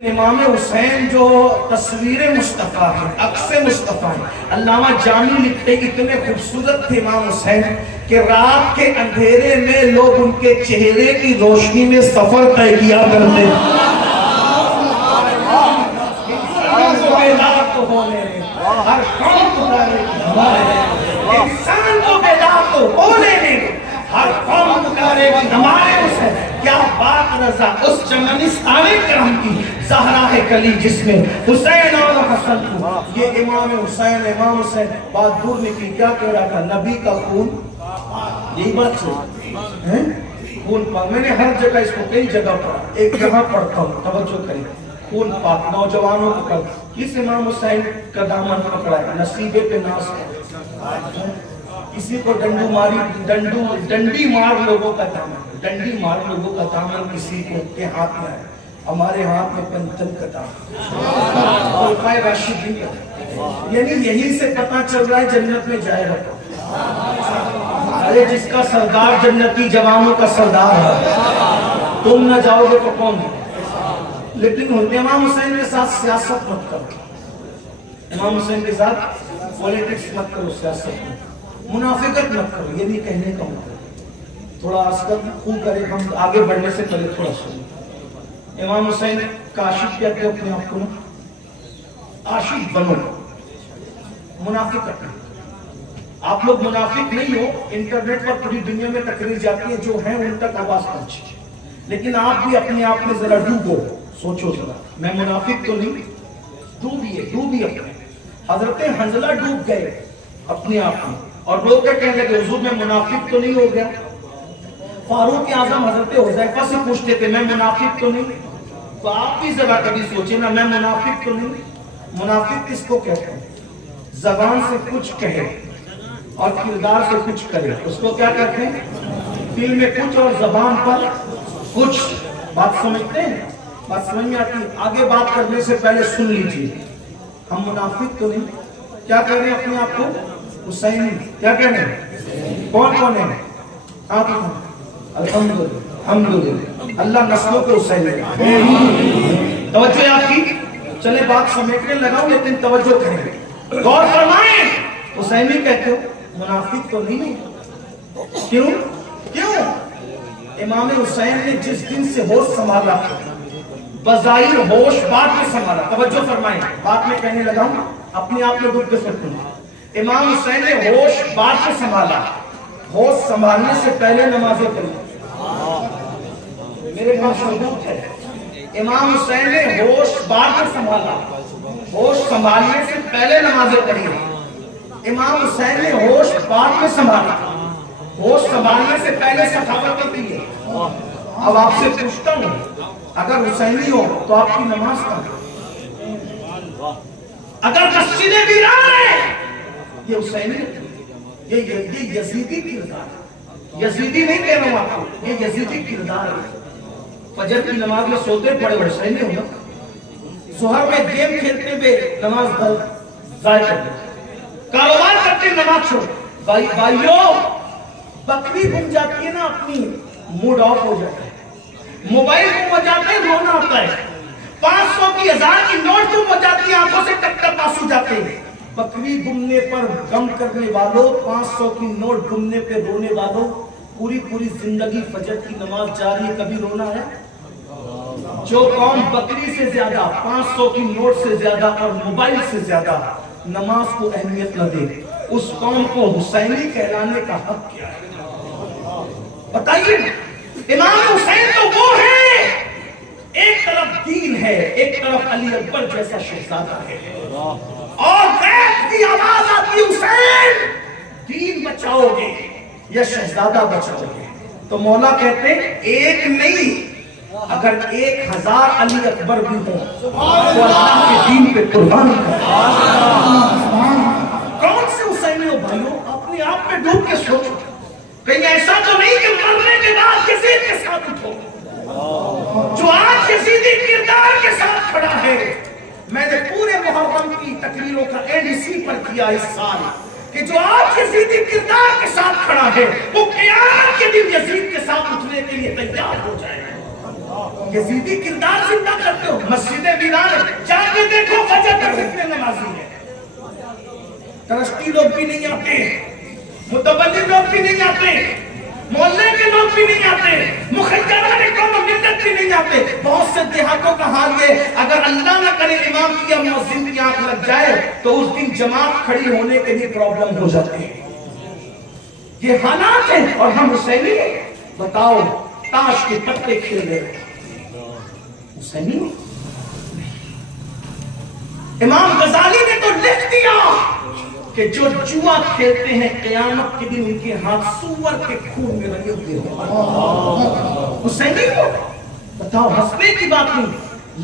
امام حسین جو تصویر مصطفیٰ ہے، عکس مصطفیٰ ہے، علامہ جامی لکھتے اتنے خوبصورت تھے امام حسین کہ رات کے اندھیرے میں لوگ ان کے چہرے کی روشنی میں سفر طے کیا کرتے ہر قوم پکارے انسان کو بیدار تو بولے نہیں، ہر قوم پکارے گی ہمارے حسین. کیا بات رضا اس چمنستان کرم کی زہرا ہے کلی جس میں حسین اور حسن کو. یہ امام حسین بات دور نکلی. کیا کہہ رہا تھا؟ نبی کا خون یہی بات ہے خون پاک. میں نے ہر جگہ اس کو کئی جگہ پڑھا، ایک جگہ پڑھتا ہوں، توجہ کریں. خون پاک نوجوانوں کو کر کس امام حسین کا دامن پکڑا ہے؟ نصیبے پہ ناز ہے. کسی کو ڈنڈی مار لوگوں کا دامن کسی کو کے ہاتھ میں ہے. ہمارے ہاتھ میں پنتن کا دامن خلفائے راشدین کا. یعنی یہی سے پتہ چل رہا ہے جنت میں جائے گا. ارے جس کا سردار جنتی جوانوں کا سردار ہے، تم نہ جاؤ گے تو کون ہے؟ لیکن امام حسین کے ساتھ سیاست مت کرو، امام حسین کے ساتھ پولیٹکس مت کرو، سیاست مت، منافقت مت کرو. یہ نہیں کہنے کا مطلب. تھوڑا عسکر خوب کرے، ہم آگے بڑھنے سے پہلے تھوڑا سنیں. امام حسین کا عاشق کہتے ہیں اپنے آپ کو نا، عاشق بنو، منافقت نہیں. آپ لوگ منافق نہیں ہو. انٹرنیٹ پر پوری دنیا میں تقریر جاتی ہے، جو ہیں ان تک آواز پہنچی. لیکن آپ بھی اپنے آپ میں ذرا ڈوبو، سوچو ذرا، میں منافق تو نہیں. ڈوبی اپنے. حضرت حنظلہ ڈوب گئے اپنے آپ میں اور لوگ کہنے لگے حضور میں منافق تو نہیں ہو گیا. فاروق اعظم حضرت حذیفہ سے پوچھتے تھے میں منافق تو نہیں. تو آپ بھی ذرا کبھی سوچیں نا، میں منافق تو نہیں. منافق کس کو کہتے ہیں؟ زبان سے کچھ کہے اور کردار سے کچھ کرے، اس کو کیا کہتے ہیں؟ دل میں کچھ اور زبان پر کچھ. بات سمجھتے ہیں؟ بات سمجھ میں آتی ہے؟ آگے بات کرنے سے پہلے سن لیجیے. ہم منافق تو نہیں. کیا کہہ رہے ہیں اپنے آپ کو؟ حسینی. کیا کہہ رہے ہیں؟ کون ہے آپ؟ الحمدللہ اللہ نسلوں کو حسینی. توجہ آپ کی. چلے بات سمیٹنے لگا ہوں لیکن توجہ کریں، غور فرمائیں. حسینی کہتے ہو، منافق تو نہیں. کیوں؟ امام حسین نے جس دن سے ہوش سنبھالا، بظاہر ہوش بات میں سنبھالا. توجہ فرمائیں، بات میں کہنے لگا ہوں، اپنے آپ میں ڈوب کے سکتے ہیں. امام حسین نے ہوش بات میں سنبھالا. ہوش سنبھالنے سے پہلے نمازیں پڑھی. میرے پاس ثبوت ہے. امام حسین نے ہوش بات میں سنبھالا، ہوش سنبھالنے سے پہلے نمازیں پڑھی. امام حسین نے ہوش بات میں سنبھالا، ہوش سنبھالنے سے پہلے سخاوت کی ہے. اب آپ سے پوچھتا ہوں، اگر حسینی ہو تو آپ کی نماز کہاں؟ اگر مسجد ویران ہے، یہ حسینی، یہ یزیدی کردار ہے. یزیدی نہیں کہہ رہا ہوں آپ کو، یہ یزیدی کردار ہے. فجر کی نماز میں سوتے پڑے حسینی ہو نا. ظہر میں گیم کھیلتے ہوئے نماز ضائع کرتے، کاروبار کرتے نماز چھوڑ. بھائیوں، بکری گم جاتی ہے نا اپنی، موڈ آف ہو جاتا ہے. موبائل گم ہو جاتے ہیں، رونا آتا ہے. 500 کی 1000 کی نوٹ گم ہو جاتی ہے، آنکھوں سے ٹپ ٹپ آنسو جاتے ہیں. بکری گمنے پر غم کرنے والوں، 500 کی نوٹ گمنے پہ رونے والوں، پوری زندگی فجر کی نماز جاری ہے، کبھی رونا ہے؟ جو قوم بکری سے زیادہ، 500 کی نوٹ سے زیادہ اور موبائل سے زیادہ نماز کو اہمیت نہ دے، اس قوم کو حسینی کہلانے کا حق کیا ہے؟ بتائیے. امام حسین تو وہ ہے، ایک طرف دین ہے، ایک طرف علی اکبر جیسا شہزادہ ہے، اور غیب کی آواز آتی، حسین دین بچاؤ گے یا شہزادہ بچاؤ گے؟ تو مولا کہتے ہیں ایک نہیں، اگر 1000 علی اکبر بھی ہوں تو اللہ کے دین پہ قربان کر. کون سے حسینی ہو بھائیوں؟ اپنے آپ میں ڈوب کے سوچو. کہیں ایسا تو نہیں کہ مرنے کے بعد یزید کے ساتھ اٹھو، جو آج یزیدی کردار کے ساتھ کھڑا ہے. میں نے پورے محرم کی تقریروں کا اینڈ اسی پر کیا اس سال کہ جو آج یزیدی کردار کے ساتھ کھڑا ہے وہ قیامت کے دن یزید کے ساتھ اٹھنے کے لیے تیار ہو جائے. یزیدی کردار زندہ کرتے ہو. مسجد راضی ہے. ٹرسٹی لوگ بھی نہیں آتے, متولی لوگ بھی نہیں آتے, محلے کے لوگ بھی نہیں آتے, مخیران قوم ملت بھی نہیں آتے. بہت سے دیہاتوں کا حال یہ, اگر اللہ نہ کرے امام کی یا مؤذن کی آنکھ لگ جائے تو اس دن جماعت کھڑی ہونے کے لیے پرابلم ہو جاتی ہے. یہ حالات ہیں. اور ہم حسینی بتاؤ تاش کے پتے کھیل رہے ہیں. حسینی امام غزالی نے تو لکھ دیا کہ جو جوا کھیلتے ہیں قیامت کے دن ان کے ہاتھ سور کے خون میں رنگے ہوتے ہیں. حسینی کو بتاؤ ہنسنے کی بات نہیں,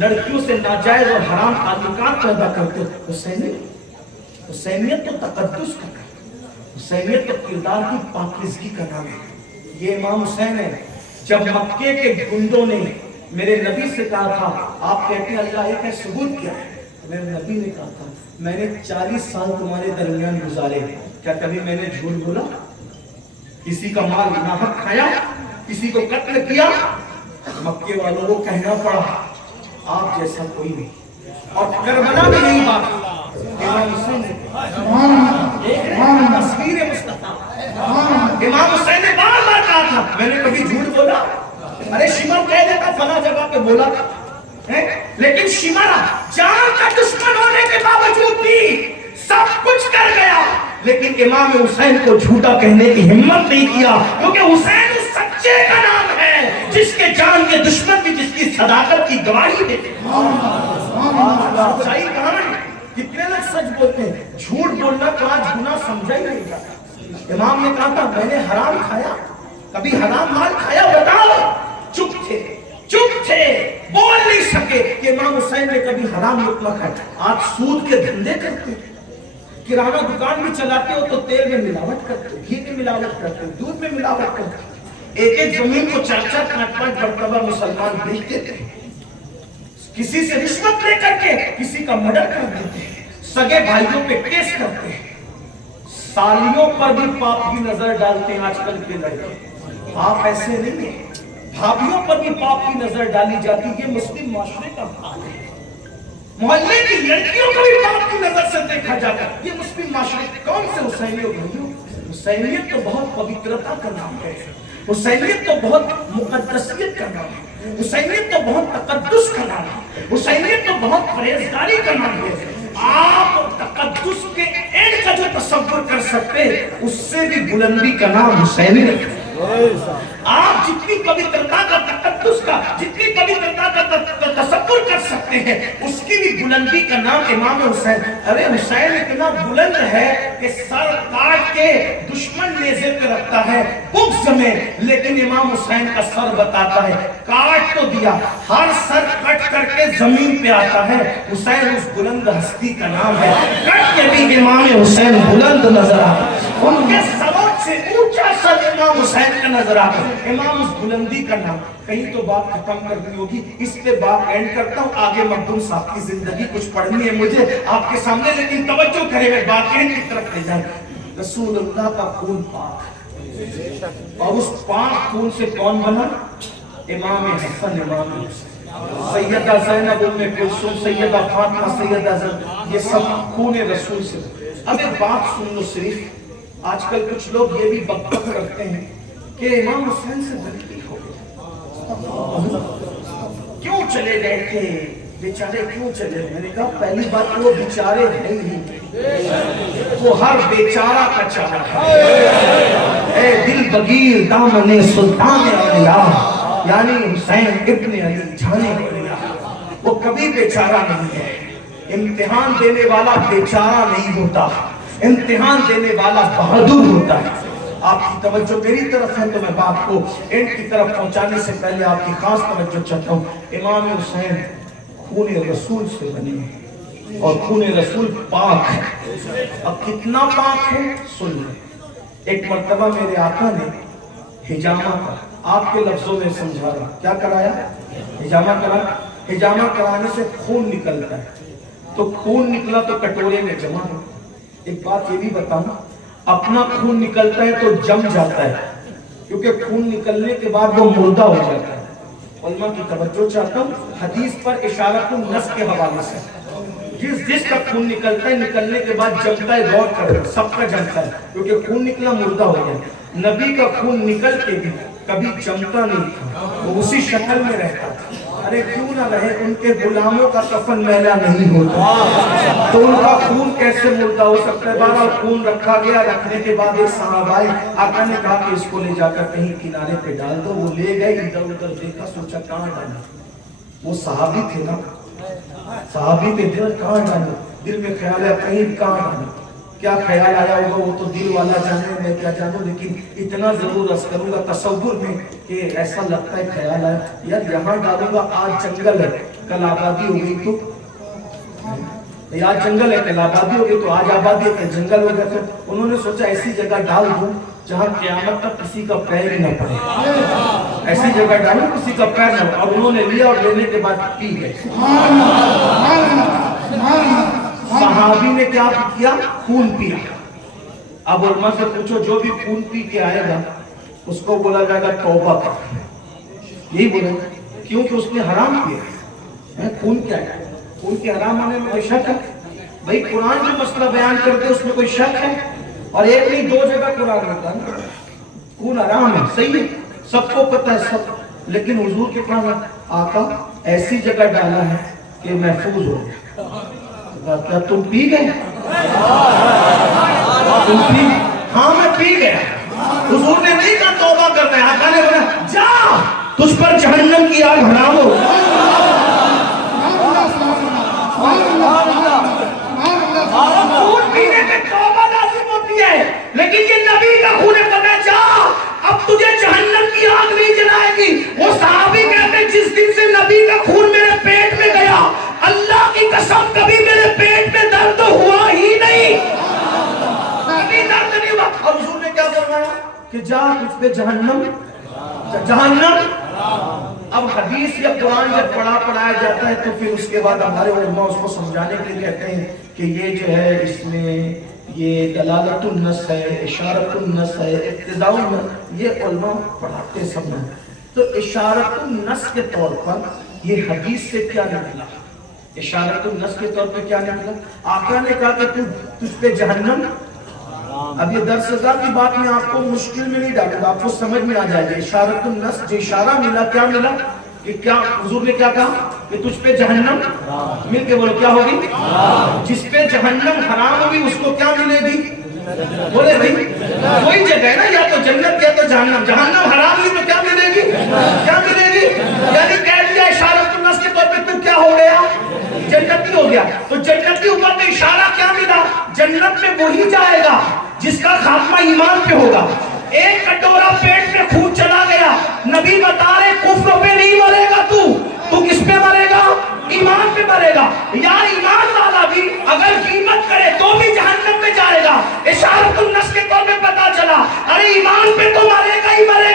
لڑکیوں سے ناجائز اور حرام تعلقات پیدا کرتے. حسینیت تو تقدس کا نام ہے, حسینیت تو کردار کی پاکیزگی کا نام ہے. یہ امام حسین ہے. جب مکے کے گنڈوں نے میرے نبی سے کہا تھا آپ کہتے ہیں اللہ ایک ہے, ثبوت کیا ہے؟ میرے نبی نے کہا تھا میں نے 40 سال تمہارے درمیان گزارے, کیا کبھی میں نے جھوٹ بولا؟ کسی کا مال ناحق کھایا, کسی کو قتل کیا؟ مکے والوں کو کہنا پڑا آپ جیسا کوئی نہیں. اور کربلا بھی نہیں بات. امام حسین تصویر مصطفیٰ امام حسین نے بار بار کہا تھا میں نے کبھی جھوٹ بولا؟ ارے شمر کہہ دیتا فلاں جگہ پہ بولا تھا, لیکن شمرا جان کا دشمن ہونے کے باوجود بھی سب کچھ کر گیا, لیکن امام حسین کو جھوٹا کہنے کی ہمت نہیں کیا, کیونکہ حسین اس سچے کا نام ہے جس کے جان کے دشمن بھی جس کی صداقت کی گواہی دیتے. سچائی کہاں ہے؟ کتنے لوگ سچ بولتے ہیں, جھوٹ بولنا کا آج گناہ سمجھا ہی نہیں جاتا. امام نے کہا تھا میں نے حرام کھایا, کبھی حرام مال کھایا بتاؤ؟ چپ تھے, بول نہیں سکے کہ امام حسین نے کبھی حرام لقمہ کھایا. آپ سود کے دھندے کرتے, کرانہ دکان بھی چلاتے ہو تو تیل میں ملاوٹ کرتے, گھی میں ملاوٹ کرتے, دودھ میں ملاوٹ کرتے. ایک زمین کو 4-4 5-5 مرتبہ مسلمان بیچتے تھے, کسی سے رشوت لے کر کے کسی کا مرڈر کر دیتے, سگے بھائیوں پہ کیس کرتے, سالیوں پر بھی پاپ کی نظر ڈالتے ہیں آج کل کے لڑکے. آپ ایسے نہیں ہیں, بھابھیوں پر بھی پاپ کی نظر ڈالی جاتی. یہ مسلم معاشرے کا حال ہے. محلے کی لڑکیوں کو بھی پاپ کی نظر سے دیکھا جاتا ہے. یہ مسلم معاشرے کون سے حسینیوں بھائیوں؟ حسینیت تو بہت پوترتا کا نام ہے, حسینیت تو بہت مقدسیت کا نام ہے, حسینیت تو بہت تقدس کا نام ہے, حسینیت تو بہت پرہیزگاری کا نام ہے. آپ تقدس کے اینڈ کا جو تصور کر سکتے اس سے بھی بلندی کا نام حسینی رکھتے. آپ جتنی پوترتا کا تقدس کا جتنی پوترتا کا تصور کر سکتے ہیں اس کی بھی بلندی کا نام امام حسین. ارے حسین اتنا بلند ہے کہ سر کاٹ کے دشمن نیزے پہ رکھتا ہے بغض میں, لیکن امام حسین کا سر بتاتا ہے کاٹ تو دیا, ہر سر کٹ کر کے زمین پہ آتا ہے. حسین اس بلند ہستی کا نام ہے, کٹ کے بھی امام حسین بلند نظر آتا ہے. ان کے سروں سے اونچا سر امام حسین کا نظر آتا ہے. امام اس بلندی کا نام. کہیں تو بات ختم کرنی ہوگی, اس پہ بات اینڈ کرتا ہوں. آگے مخدوم صاحب کی زندگی کچھ پڑھنی ہے مجھے آپ کے سامنے, لیکن توجہ کرے میں بات اینڈ کی طرف لے جائیں. رسول اللہ کا خون پاک, اور اس پاک خون سے کون بنا؟ امام حسن, امام حسین, سیدہ زینب, ام کلثوم, سیدہ فاطمہ, سیدہ زینب, یہ سب خون رسول سے. اب ایک بات سن لو صرف, آج کل کچھ لوگ یہ بھی بک بک کرتے ہیں کہ امام حسین سے غلطی ہو گئی, کیوں چلے گئے تھے بیچارے, کیوں چلے؟ میں نے کہا پہلی بات وہ بیچارے نہیں ہی, وہ ہر بیچارہ کا چارہ ہے. اے دل بگیر دامن سلطان اولیاء, یعنی حسین ابن علی جانے اولیاء, وہ کبھی بیچارہ نہیں ہے. امتحان دینے والا بیچارہ نہیں ہوتا, امتحان دینے والا بہادر ہوتا ہے. آپ کی توجہ میری طرف ہے تو میں بات کو اینڈ کی طرف پہنچانے سے پہلے آپ کی خاص توجہ چاہتا ہوں. امام حسین خون رسول سے بنے ہیں اور خون رسول پاک ہے. اب کتنا پاک ہے سن لیں. ایک مرتبہ میرے آقا نے حجامہ کا, آپ کے لفظوں میں سمجھا رہا, کیا کرایا؟ حجامہ کرا. حجامہ کرانے سے خون نکلتا ہے, تو خون نکلا تو کٹورے میں جمع ہو. ایک بات یہ بھی بتاؤں, اپنا خون نکلتا ہے تو جم جاتا ہے, کیونکہ خون نکلنے کے بعد وہ مردہ ہو جاتا ہے. علماء کی توجہ چاہتا ہوں, حدیث پر اشارت النص کے حوالے سے جس کا خون نکلتا ہے نکلنے کے بعد جمتا ہے غور کرے سب کا جمتا ہے کیونکہ خون نکلا مردہ ہو گیا نبی کا خون نکل کے بھی کبھی جمتا نہیں تھا وہ اسی شکل میں رہتا تھا ارے کیوں نہ رہے ان کے غلاموں کا کفن میلا نہیں ہوتا تو ان کا خون کیسے مردہ ہو سکتا ہے بارہ خون رکھا گیا رکھنے کے بعد ایک صحابہ آقا نے کہا کہ اس کو لے جا کر کہیں کنارے پہ ڈال دو وہ لے گئے ادھر ادھر دیکھا سوچا کہاں ڈالا وہ صحابی تھے نا صحابی کے دل کہاں ڈالو دل میں خیال ہے کہیں کہاں ڈالو کیا خیال آیا ہوگا وہ تو دل والا جانے میں کیا جانوں لیکن اتنا ضرور عرض کروں گا تصور میں کہ ایسا لگتا ہے خیال آیا یار یہاں ڈالوں گا آج جنگل ہے کل آبادی ہو گئی تو آج جنگل ہے کل آبادی ہو گئی تو آج آبادی ہے جنگل ہو گیا تو انہوں نے سوچا ایسی جگہ ڈال دوں جہاں قیامت تک کسی کا پیر ہی نہ پڑے ایسی جگہ ڈالو کسی کا پیر نہ پڑے اور انہوں نے لیا اور لینے کے بعد پی گئے صحابی نے کیا کیا خون پیا اب علماء سے پوچھو جو بھی خون پی کے آئے گا اس کو بولا جائے گا توبہ کر یہی بولے کیونکہ اس نے حرام کیا خون کیا ہے خون کے حرام آنے میں کوئی شک ہے بھائی قرآن جو مسئلہ بیان کرتے اس میں کوئی شک ہے اور ایک نہیں دو جگہ قرآن ہوتا ہے خون حرام ہے صحیح ہے سب کو پتہ ہے سب لیکن حضور کے کہا آقا ایسی جگہ ڈالا ہے کہ محفوظ ہو گیا کیا تم پی گئے تم پی ہاں میں پی گیا حضور نے نہیں کہا توبہ کرنا ہے آقا نے بولا جا تجھ پر جہنم کی آگ حرام ہو خون پینے میں توبہ لازم ہوتی ہے لیکن یہ نبی کا خون ہے جا اب تجھے جہنم کی آگ نہیں جلائے گی وہ صحابی کہتے جس دن سے نبی کا خون میرے پیٹ میں گیا اللہ کی قسم کبھی میرے پیٹ میں درد ہوا ہی نہیں کبھی درد نہیں ہوا اور حضور نے کیا فرمایا کہ جا تجھ پہ جہنم اب حدیث یا قرآن جب پڑھایا جاتا ہے تو پھر اس کے بعد ہمارے علماء اس کو سمجھانے کے لیے کہتے ہیں کہ یہ جو ہے اس میں یہ دلالت النص ہے اشارت النص ہے اقتداء النص یہ علماء پڑھاتے سمجھا تو اشارت النص کے طور پر یہ حدیث سے کیا نکلا اشارت النص کے طور پہ کیا نکلا آقا نے کہا کہ تجھ پہ جہنم اب یہ درس کی بات میں آپ کو مشکل میں نہیں ڈالوں گا آپ کو سمجھ میں آ جائے گا اشارت النص جو اشارہ ملا کیا ملا کہ کیا حضور نے کیا کہا کہ تجھ پہ جہنم مل کے بولو کیا ہوگی جس پہ جہنم حرام ہوگی اس کو کیا ملے گی بولے بھائی وہی جگہ ہے نا یا تو جنت یا تو جہنم حرام ہوگی تو کیا ملے گی یعنی کہہ دیا اشارت النص کے طور پہ تو کیا ہو گیا جنتی ہو گیا تو جنتی اوپر میں اشارہ کیا ملا جنت میں وہی جائے گا جس کا خاتمہ ایمان پہ ہوگا ایک کٹورا پیٹ میں خون چلا گیا نبی بتا رہے کفر پہ نہیں مرے گا تو کس پہ مرے گا ایمان پہ مرے گا یا ایمان والا بھی اگر قیمت کرے تو بھی جہنم میں جائے گا اشارت النص کے طور پہ پتا چلا ارے ایمان پہ تو مرے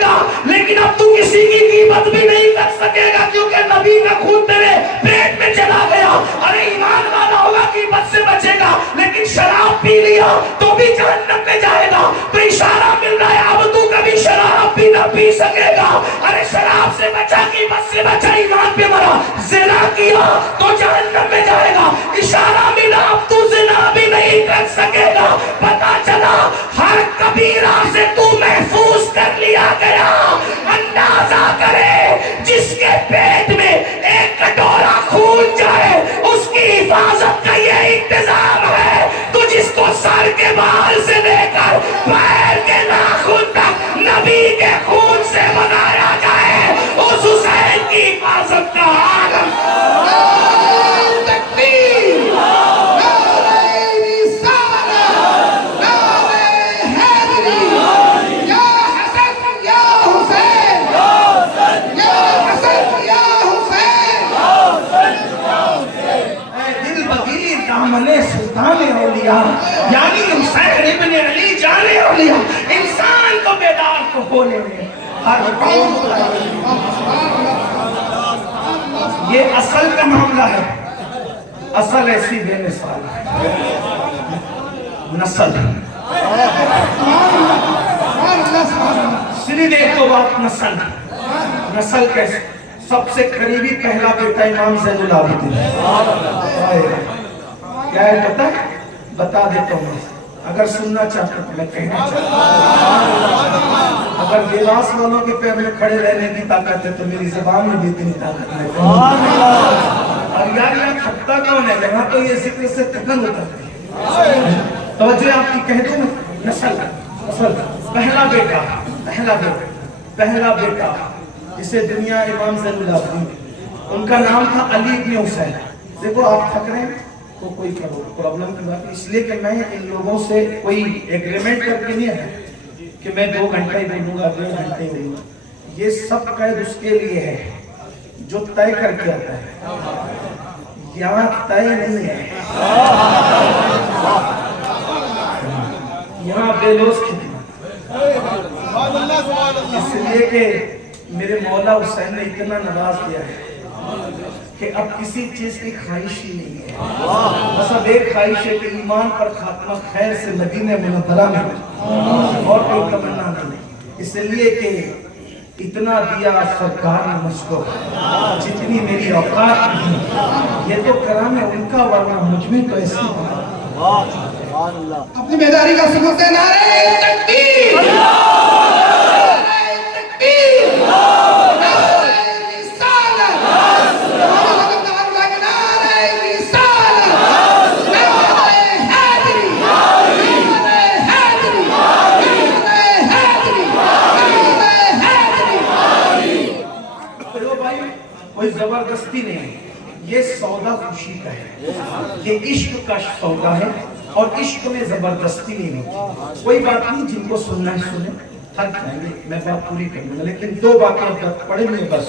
گا لیکن اب تو کسی کی قیمت بھی نہیں کر سکے گا کیونکہ نبی کا خون تیرے پیٹ میں چلا گیا ارے ایمان والا ہوگا قیمت سے بچے گا لیکن شراب پی لیا تو بھی جہنم میں جائے گا تو اشارہ مل رہا ہے اب تو کبھی شراب بھی نہ پی سکے گا ارے شراب سے بچا قیمت سے بچا ایمان پہ مرا زنا کیا تو جہنم میں جائے گا اشارہ ملا اب تو زنا بھی نہیں کر سکے گا پتا چلا ہر کبیرہ سے تو محفوظ کر لیا گیا اندازہ کرے جس کے پیٹ میں ایک کٹورا خون جائے اس کی حفاظت کا یہ انتظام ہے تو جس کو سر کے بال سے لے کر پیر کے ناخن تک نبی کے خون سے بنایا جائے اس حسین کی حفاظت کا عالم سلطان اولیاء یعنی حسین ابن علی جان اولیاء انسان کو بیدار کو ہونے میں ہر قوم یہ اصل کا معاملہ ہے اصل ایسی بے مثال نسل صرف ایک تو بات نسل کیسے سب سے قریبی پہلا بیٹا امام زین العابدین کیا ہے پتہ ہے؟ بتا دیتا ہوں، اگر سننا چاہتے تو میں کہنا چاہتا ہوں، اگر لباس والوں کے پیر میں کھڑے رہنے کی طاقت ہے تو میری زبان میں بھی اتنی طاقت ہے۔ اور یار یہ تھکتا کون ہے؟ یہاں تو یہ ذکر سے تھکن اترتی ہے۔ توجہ آپ کی کہہ دوں، نسل پہلا بیٹا جسے دنیا امام زین العابدین، ان کا نام تھا علی ابن حسین۔ دیکھو آپ تھک رہے ہیں تو کوئی پرابلم کی بات نہیں، اس لیے کہ میں ان لوگوں سے کوئی ایگریمنٹ کر کے نہیں ہے کہ میں 2 گھنٹے ہی بولوں گا 2 گھنٹے ہی بولوں گا۔ یہ سب قید اس کے لیے ہے جو طے کر کے آتا ہے، یہاں طے نہیں ہے، یہاں بے لوز خدمت۔ اس لیے کہ میرے مولا حسین نے اتنا نواز دیا ہے کہ اب کسی چیز کی خواہش ہی نہیں ہے، بس اب ایک خواہش ہے کہ ایمان پر خاتمہ خیر سے مدینہ منورہ میں، اور کوئی تمنا نہیں۔ اس لیے کہ اتنا دیا سرکار نے مجھ کو جتنی میری اوقات نہیں، یہ تو کرام ہے ان کا، ورنہ مجھ میں تو ایسی اپنی بیداری کا ثبوت دے، نعرہ تکبیر، کوئی زبردستی نہیں، یہ سودا خوشی کا ہے، یہ عشق کا سودا ہے، اور عشق میں زبردستی نہیں ہوتی۔ کوئی بات نہیں، جن کو سننا ہے سنیں، تھک جائیں گے، میں بات پوری کر لوں گا، لیکن 2 باتیں اب تک پڑھیں گے بس۔